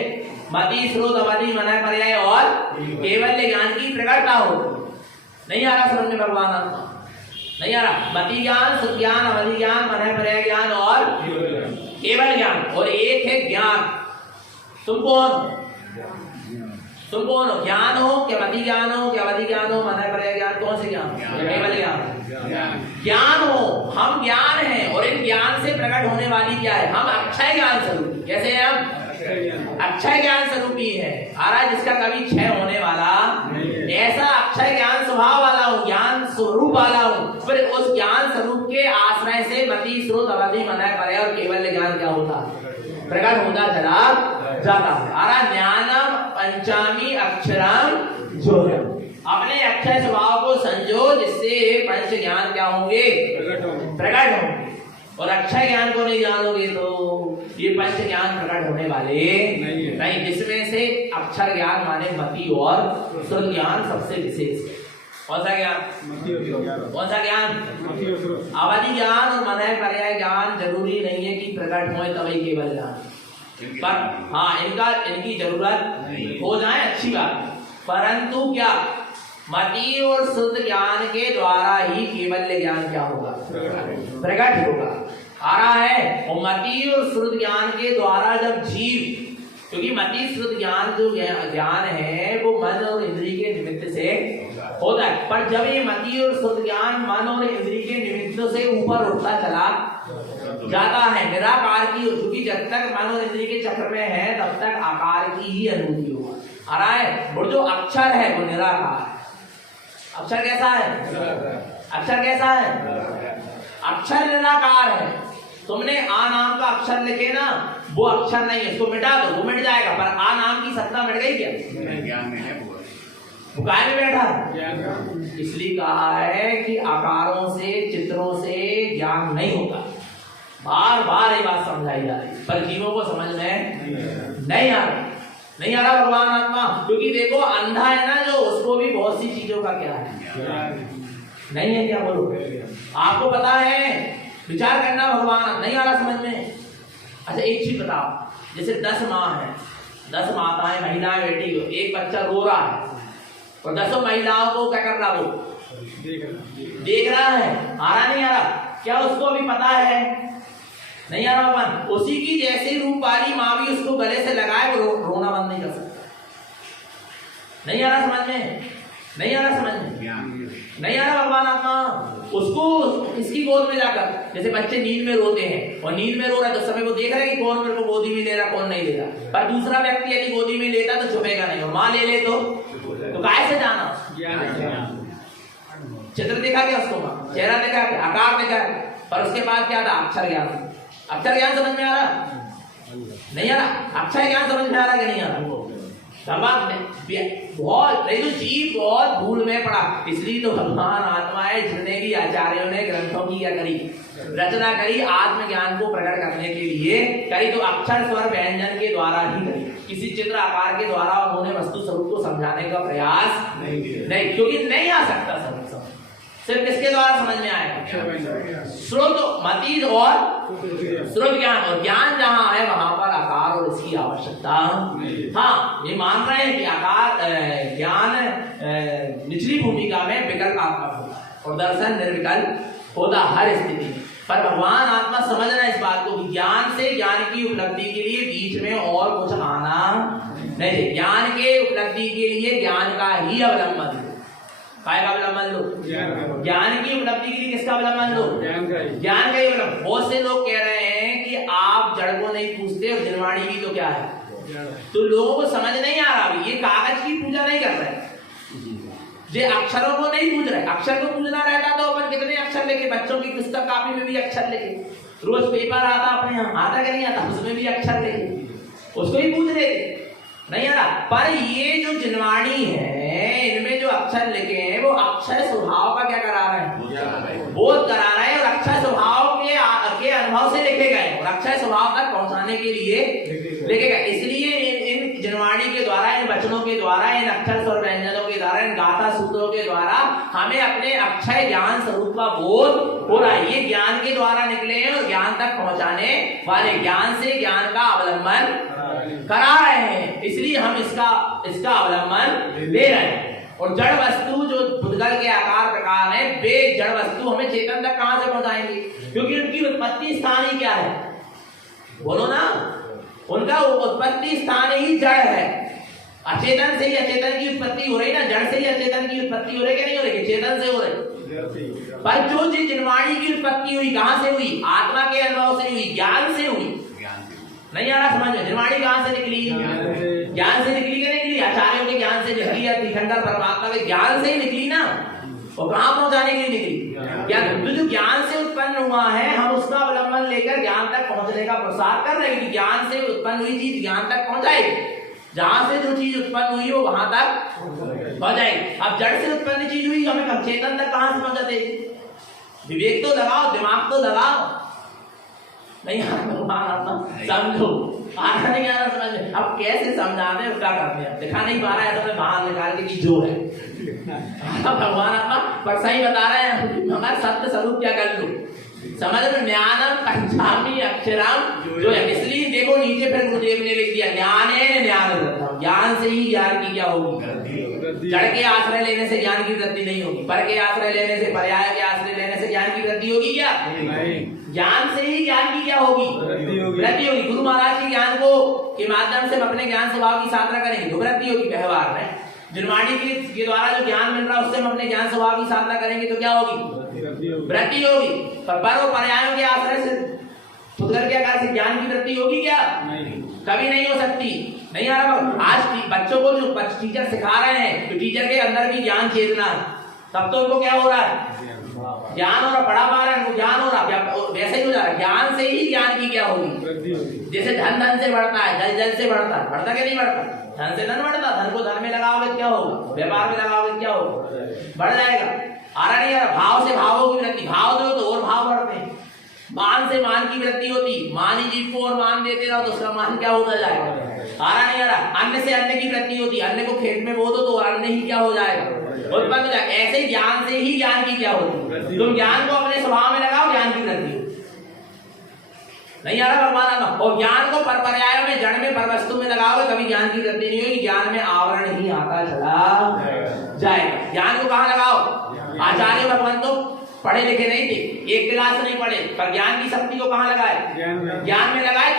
मति, स्रोत, अवधि, मनय, पर्याय और केवल्य ज्ञान की प्रकटता होती है। नहीं आ रहा समझ में भगवान आत्मा? नहीं आ रहा? मति ज्ञान, सुख ज्ञान, अवधि ज्ञान, मनय, पर्याय ज्ञान और केवल ज्ञान, और एक है ज्ञान। तुम कौन हो? ज्ञान हो क्या मति ज्ञान हो क्या अवधि ज्ञान हो मनय पर्याय ज्ञान? कौन से ज्ञान? केवल ज्ञान। ज्ञान हो, हम ज्ञान हैं, और इन ज्ञान से प्रकट होने वाली क्या है? हम अक्षय ज्ञान स्वरूप। कैसे हैं हम? अक्षय ज्ञान स्वरूपी है। आरा जिसका कभी क्षय होने वाला ऐसा अक्षय ज्ञान स्वभाव वाला हूँ, ज्ञान स्वरूप वाला हूँ। फिर उस ज्ञान स्वरूप के आश्रय से मति, स्रोत, अवधि, मनय, पर्याय और केवल ज्ञान क्या होता? प्रकट होता चला जाता है। आरा ज्ञानम पंचामी अक्षरम जोरम। अपने अक्षय स्वभाव को संजो, जिससे पंच ज्ञान क्या होंगे? प्रकट होंगे। और अक्षय ज्ञान को नहीं जानोगे तो ये पंच ज्ञान प्रकट होने वाले नहीं। जिसमें से अक्षर ज्ञान माने मति और स्रोत ज्ञान सबसे विशेष है। कौन सा ज्ञान? कौन सा ज्ञान? अवधि ज्ञान और मनय पर्याय ज्ञान जरूरी नहीं है कि प्रकट होए तभी केवल ज्ञान, पर हाँ इनकी जरूरत हो जाए अच्छी बात, परंतु क्या मति और शुद्ध ज्ञान के द्वारा ही केवल ज्ञान क्या होगा? प्रकट होगा। आ रहा है। और मति और शुद्ध ज्ञान के द्वारा जब जीव, क्योंकि मति शुद्ध ज्ञान जो ज्ञान है वो मन और इंद्रिय के निमित्त से होता है, पर जब ये मति और शुद्ध ज्ञान मन और इंद्रिय के निमित्त से ऊपर उठता चला जाता है निराकार की, क्योंकि जब तक मन और इंद्रिय के चक्र में है तब तक आकार की ही अनुभूति होगा। आ रहा है। और जो अक्षर है वो निराकार है। अक्षर कैसा है? अक्षर कैसा है? अक्षर निराकार है। तुमने आ नाम का अक्षर लिखे ना, वो अक्षर नहीं है, इसको मिटा दो, वो मिट जाएगा, पर आ नाम की सत्ता मिट गई क्या? ज्ञान में है वो काय में बैठा है। इसलिए कहा है कि आकारों से, चित्रों से ज्ञान नहीं होता। बार बार ये बात समझाई जा रही, पर जीवों को समझ में नहीं आ रही। नहीं आ रहा भगवान आत्मा, क्योंकि देखो अंधा है ना जो, उसको भी बहुत सी चीजों का क्या है नहीं है। क्या बोलो? आपको पता है, विचार करना भगवान नहीं आ रहा समझ में। अच्छा एक चीज बताओ, जैसे 10 माँ है, 10 माताएं महिलाएं बैठी हो, एक बच्चा रो रहा है और 10 महिलाओं को क्या कर रहा? वो देख रहा है। आ रहा नहीं आ रहा? क्या उसको अभी पता है? नहीं आ रहा भगवान। उसी की जैसे रूप वाली माँ भी उसको गले से लगाए वो रोना बंद नहीं कर सकता। नहीं आ रहा समझ में? नहीं आ रहा समझ में? नहीं आ रहा भगवान आत्मा। उसको इसकी गोद में जाकर, जैसे बच्चे नींद में रोते हैं और नींद में रो रहा है तो समय को देख रहा है कि कौन मेरे को गोदी में ले रहा कौन नहीं ले रहा, पर दूसरा व्यक्ति यदि गोदी में लेता तो छुपेगा नहीं, और माँ ले ले तो काय से जाना? चित्र देखा क्या उसको? माँ चेहरा देखा क्या? आकार देखा, पर उसके बाद क्या था? अक्षर ज्ञान। अक्षर ज्ञान समझ में आ रहा? नहीं आ रहा? अक्षर ज्ञान समझ में आ रहा कि नहीं आ रहा? बहुत नहीं तो जीव बहुत भूल में पड़ा। इसलिए तो भगवान आत्मा है, जितने भी आचार्यों ने ग्रंथों की क्या करी? रचना करी, आत्मज्ञान को प्रकट करने के लिए करी, तो अक्षर स्वर व्यंजन के द्वारा ही करी। किसी चित्र आकार के द्वारा उन्होंने वस्तु स्वरूप को समझाने का प्रयास नहीं, क्योंकि नहीं आ सकता सब। सिर्फ किसके द्वारा समझ में आएगा? स्रोत मति और स्रोत ज्ञान, और ज्ञान जहाँ है वहां पर आकार और इसकी आवश्यकता। हाँ ये मान रहे हैं कि आकार ज्ञान निचली भूमिका में विकल्पात्मक होता है और दर्शन निर्विकल्प होता हर स्थिति में, पर भगवान आत्मा समझ रहे हैं इस बात को कि ज्ञान से ज्ञान की उपलब्धि के लिए बीच में और कुछ आना नहीं। ज्ञान के उपलब्धि के लिए ज्ञान का ही अवलंबन लो। काय का अवलंबन लो? ज्ञान की उपलब्धि के लिए किसका अवलंबन लो? ज्ञान का ही अवलंबन। बहुत से लोग कह रहे हैं कि आप जड़ को नहीं पूजते और निर्वाणी भी तो क्या है, तो लोगों को समझ नहीं आ रहा। अभी ये कागज की पूजा नहीं कर रहे, ये अक्षरों को नहीं पूज रहे। अक्षर को पूजना रहता तो अपन कितने अक्षर लेके, बच्चों की पुस्तक कापी में भी अक्षर लेके, रोज पेपर आता अपने यहाँ आता कि नहीं आता, उसमें भी अक्षर लेके उसको ही पूज रहे थे। नहीं आ रहा? पर ये जो जिनवाणी है, इनमें जो अक्षर लिखे हैं वो अक्षय स्वभाव का क्या करा रहे हैं? बोध करा रहे हैं, और अक्षय स्वभाव के अनुभव से लिखे गए और अक्षय स्वभाव तक पहुंचाने के लिए लिखे गए। इसलिए जिनवाणी के द्वारा, इन वचनों के द्वारा, इन अक्षर स्वर व्यंजनों के द्वारा, इन गाथा सूत्रों के द्वारा हमें अपने अक्षय ज्ञान स्वरूप का बोध हो रहा है। ये ज्ञान के द्वारा निकले हैं और ज्ञान तक पहुंचाने वाले, ज्ञान से ज्ञान का अवलंबन करा रहे हैं, इसलिए हम इसका अवलंबन ले रहे हैं। और जड़ वस्तु जो भूतगल के आकार प्रकार है, वे जड़ वस्तु हमें चेतन तक कहां से पहुंचाएंगे? क्योंकि उनकी उत्पत्ति स्थान ही क्या है? बोलो ना, उनका उत्पत्ति स्थान ही जड़ है। अचेतन से ही अचेतन की उत्पत्ति हो रही ना, जड़ से ही अचेतन की उत्पत्ति हो रही कि नहीं हो रही? चेतन से हो रही। पर जो जिनवाणी की उत्पत्ति हुई कहां से हुई? आत्मा के अनुभव से हुई, ज्ञान से हुई। नहीं आ रहा समझ में? जिनवाणी कहां से निकली? ज्ञान से निकली कि नहीं निकली? आचार्यों के ज्ञान से निकली या तीर्थंकर परमात्मा के ज्ञान से ही निकली ना। और कहां पहुंचाने के लिए निकली? ज्ञान। जो ज्ञान से उत्पन्न हुआ है, हम उसका अवलंबन लेकर ज्ञान तक पहुंचने का प्रसार कर रहे हैं कि ज्ञान से उत्पन्न हुई चीज ज्ञान तक पहुंचाएगी। जहां से जो चीज उत्पन्न हुई हो वहां तक पहुंचाएगी। अब जड़ से उत्पन्न चीज हुई, हमें चेतन तक कहां से पहुंचाते? विवेक तो लगाओ, दिमाग तो लगाओ। नहीं समझो, आना नहीं आ रहा समझ में। अब कैसे समझाते हैं, क्या करते हैं? दिखा नहीं पा रहा है तो मैं बाहर निकाल के कि जो है भगवान अपना पर सही बता रहे हैं। हमारा सत्य स्वरूप क्या कर लो समझ में? ज्ञानम पंचामी अक्षरम जो है, इसलिए देखो नीचे फिर गुरुदेव ने लिख दिया ज्ञान है ज्ञान। ज्ञान से ही ज्ञान की क्या होगी? जड़ के आश्रय लेने से ज्ञान की वृद्धि नहीं होगी। पर के आश्रय लेने से, पर्याय के आश्रय लेने से ज्ञान की वृद्धि होगी क्या? ज्ञान से ही ज्ञान की क्या होगी? वृद्धि होगी। गुरु महाराज के ज्ञान को के माध्यम से हम अपने ज्ञान स्वभाव की साधना करेंगे तो वृद्धि होगी व्यवहार में। जिनवाणी के द्वारा जो ज्ञान मिल रहा है उससे हम अपने ज्ञान स्वभाव की साधना करेंगे तो क्या होगी? वृद्धि होगी। पर पर्यायों के आश्रय से भूतगल के आकार से ज्ञान की वृद्धि होगी क्या? कभी नहीं हो सकती। नहीं आ रहा। आज बच्चों को जो टीचर सिखा रहे हैं, तो टीचर के अंदर भी ज्ञान चेतना, तब तो उनको क्या हो रहा है? ज्ञान हो रहा, पढ़ा पा रहा है, ज्ञान हो रहा। वैसे ही हो जा रहा है। ज्ञान से ही ज्ञान की क्या होगी? जैसे धन से बढ़ता है, जल जल से बढ़ता है। बढ़ता कि नहीं बढ़ता? धन से धन बढ़ता। धन को धन में लगाओगे क्या होगा? व्यापार में लगाओगे क्या होगा? बढ़ जाएगा। आ रहा नहीं आ रहा? भाव से भावों की वृद्धि, भाव दो तो और भाव बढ़ते हैं। मान से मान की वृद्धि होती, मान ही जीव को और मान देते रहो तो उसका मान क्या होता जाएगा? आ रहा नहीं आ रहा? अन्न से अन्न की वृद्धि होती, अन्न को खेत में बो दो तो अन्न ही क्या हो जाएगा? उत्पन्न हो जाएगा। ऐसे ज्ञान से ही ज्ञान की क्या होती? तुम ज्ञान को अपने स्वभाव में लगाओ, ज्ञान की वृद्धि नहीं आ रहा भगवान। और ज्ञान को पर पर्यायों में, जड़ में, पर वस्तु में लगाओगे कभी ज्ञान की वृद्धि नहीं होगी। ज्ञान में आवरण ही आता चला जाएगा। ज्ञान को कहाँ लगाओ? आचार्य भगवान तो पढ़े लिखे नहीं थे, एक क्लास नहीं पढ़े, पर ज्ञान की शक्ति को कहाँ लगाए? ज्ञान में लगाए।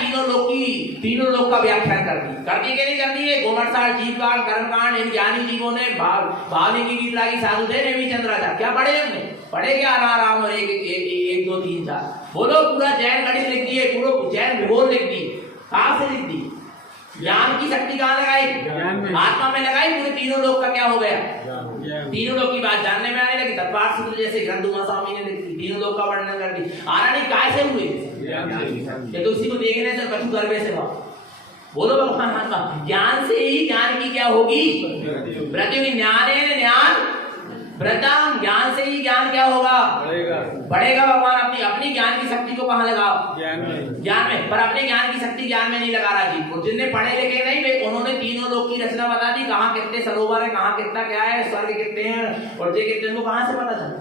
तीनों लोक का व्याख्यान कर दी कि नहीं कर दी? गोमरसार, जीवकांड, कर्मकांड, इन ज्ञानी जीवों ने भावनी की गीत साधु थे, नेमी चंद्राचार्य। क्या पढ़े हमने? पढ़े क्या? राम और एक दो तीन चार बोलो। पूरा जैन गणित लिख दिए, पूरा जैन भूगोल लिख दी। कहाँ से लिख दी? ज्ञान की शक्ति कहाँ लगाई? आत्मा में लगाई। पूरे तीनों लोक का क्या हो गया? तीनों लोक की बात जानने में आने लगी। तत्पार सूत्र जैसे ग्रंथुमा स्वामी ने लिखी, तीनों लोक का वर्णन कर दी। आना नहीं कैसे हुए? ये तो उसी को देखने से कछु गर्वे से भाव। बोलो भगवान आत्मा। ज्ञान से ही ज्ञान की क्या होगी? वृद्धि होगी। ज्ञान वृद्धम, ज्ञान से ही ज्ञान क्या होगा? बढ़ेगा। भगवान अपनी ज्ञान की शक्ति को कहाँ लगाओ? ज्ञान में। पर अपने ज्ञान की शक्ति ज्ञान में नहीं लगा रहा जी। और जिनने पढ़े लिखे नहीं वे, उन्होंने तीनों लोक की रचना बता दी। कहाँ कितने सरोवर है, कहाँ कितना क्या है, स्वर्ग कितने हैं और जे कितने, उनको कहाँ से पता चला?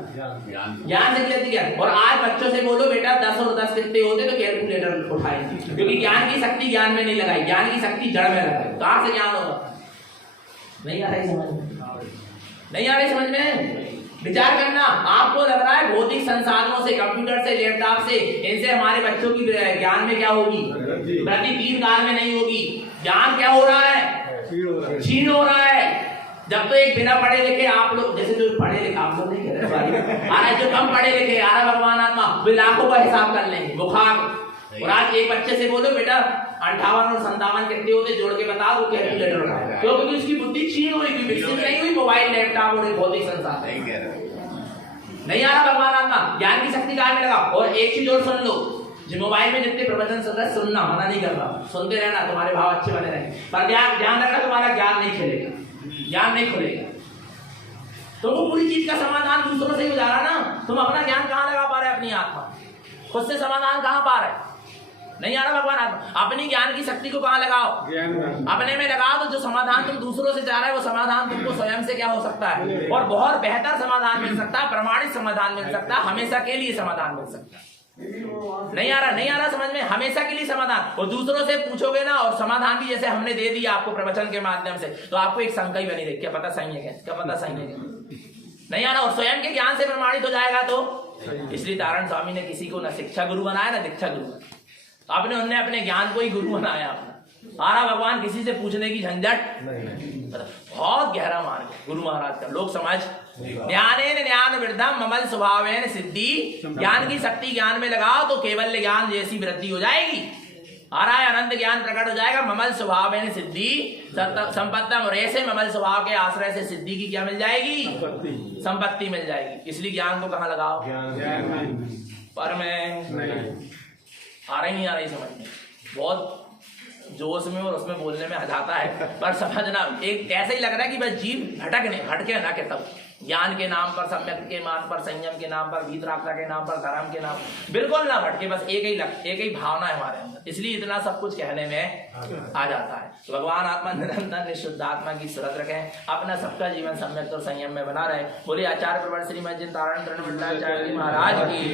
ज्ञान से कितनी ज्ञान। और आज बच्चों से बोलो बेटा 10 और 10 कितने होते तो कैलकुलेटर उठाएंगे, क्योंकि ज्ञान की शक्ति ज्ञान में नहीं लगाई, ज्ञान की शक्ति जड़ में लगाई। कहाँ से ज्ञान होगा? नहीं आ रही समझ में? नहीं आ रही समझ में? विचार करना। आपको लग रहा है भौतिक संसाधनों से, कंप्यूटर से, लैपटॉप से, इनसे हमारे बच्चों की ज्ञान में क्या होगी? वृद्धि 3 काल में नहीं होगी। ज्ञान क्या हो रहा है? क्षीण हो रहा है। जब तो एक बिना पढ़े लिखे आप लोग, जैसे जो पढ़े लिखे आप लोग नहीं कह रहे, जो कम पढ़े लिखे आ रहा भगवान आत्मा, वे लाखों का हिसाब कर लेंगे बुखार। और आज एक बच्चे से बोलो बेटा 58 और 57 कितने होते जोड़ के बता, वो कैलकुलेटर उठाएगा। क्योंकि उसकी बुद्धि क्षीण हुई, विकसित नहीं हुई। मोबाइल, लैपटॉप और भौतिक संसाधन नहीं आ रहा भगवान आत्मा। ज्ञान की शक्ति कहाँ में लगा? और एक चीज और सुन लो, जो मोबाइल में जितने प्रवचन सुन रहे, सुनना मना नहीं कर रहा, सुनते रहना, तुम्हारे भाव अच्छे बने रहेंगे। पर ध्यान रखना, तुम्हारा ज्ञान नहीं खिलेगा, ज्ञान नहीं खुलेगा। तुमको पूरी चीज का समाधान दूसरों से ही हो जा रहा ना। तुम अपना ज्ञान कहाँ लगा पा रहे? अपनी आत्मा। खुद से समाधान कहाँ पा रहे? नहीं आ रहा भगवान आत्मा। अपनी ज्ञान की शक्ति को कहाँ लगाओ? अपने में लगाओ, तो जो समाधान तुम दूसरों से चाह रहे हो वो समाधान तुमको स्वयं से क्या हो सकता है, और बहुत बेहतर समाधान मिल सकता है, प्रमाणित समाधान मिल सकता है, हमेशा के लिए समाधान मिल सकता है। नहीं आ रहा समझ में? हमेशा के लिए समाधान। और दूसरों से पूछोगे ना, और समाधान भी जैसे हमने दे दिया आपको प्रवचन के माध्यम से, तो आपको एक शंका ही बनी रही, क्या पता सही है क्या पता सही है क्या? नहीं आ रहा, और स्वयं के ज्ञान से प्रमाणित हो जाएगा तो। इसलिए तारण स्वामी ने किसी को न शिक्षा गुरु बनाया न दीक्षा गुरु बनाया, आपने उन्होंने अपने ज्ञान को ही गुरु बनाया अपना। आ रहा भगवान किसी से पूछने की झंझट नहीं। बहुत गहरा मार्ग है गुरु महाराज का। लोग समझ ज्ञानेन ज्ञान वृद्धम ममल स्वभावेन सिद्धि, ज्ञान की शक्ति ज्ञान में लगाओ तो केवल ज्ञान जैसी वृद्धि हो जाएगी। आ रहा है अनंत ज्ञान प्रकट हो जाएगा। ममल स्वभावेन सिद्धि संपत्तम, और ऐसे ममल स्वभाव के आश्रय से सिद्धि की क्या मिल जाएगी? संपत्ति मिल जाएगी। इसलिए ज्ञान को कहाँ लगाओ? पर में आ रही समझ में, बहुत जोश में और उसमें बोलने में आ जाता है, पर समझना एक ऐसे ही लग रहा है कि बस जीव भटके ना के तब ज्ञान के नाम पर, सम्यक के नाम पर, संयम के नाम पर, वीतरागता के नाम पर, धर्म के नाम, बिल्कुल ना भटके, बस एक ही भावना है हमारे अंदर। इसलिए इतना सब कुछ कहने में आ जाता है। तो भगवान आत्मा निरंतर निशुद्ध आत्मा की सूरत रखें, अपना सबका जीवन सम्यक और संयम में बना रहे। बोलिए आचार्य प्रवर श्रीमद जिन तारण महाराज की।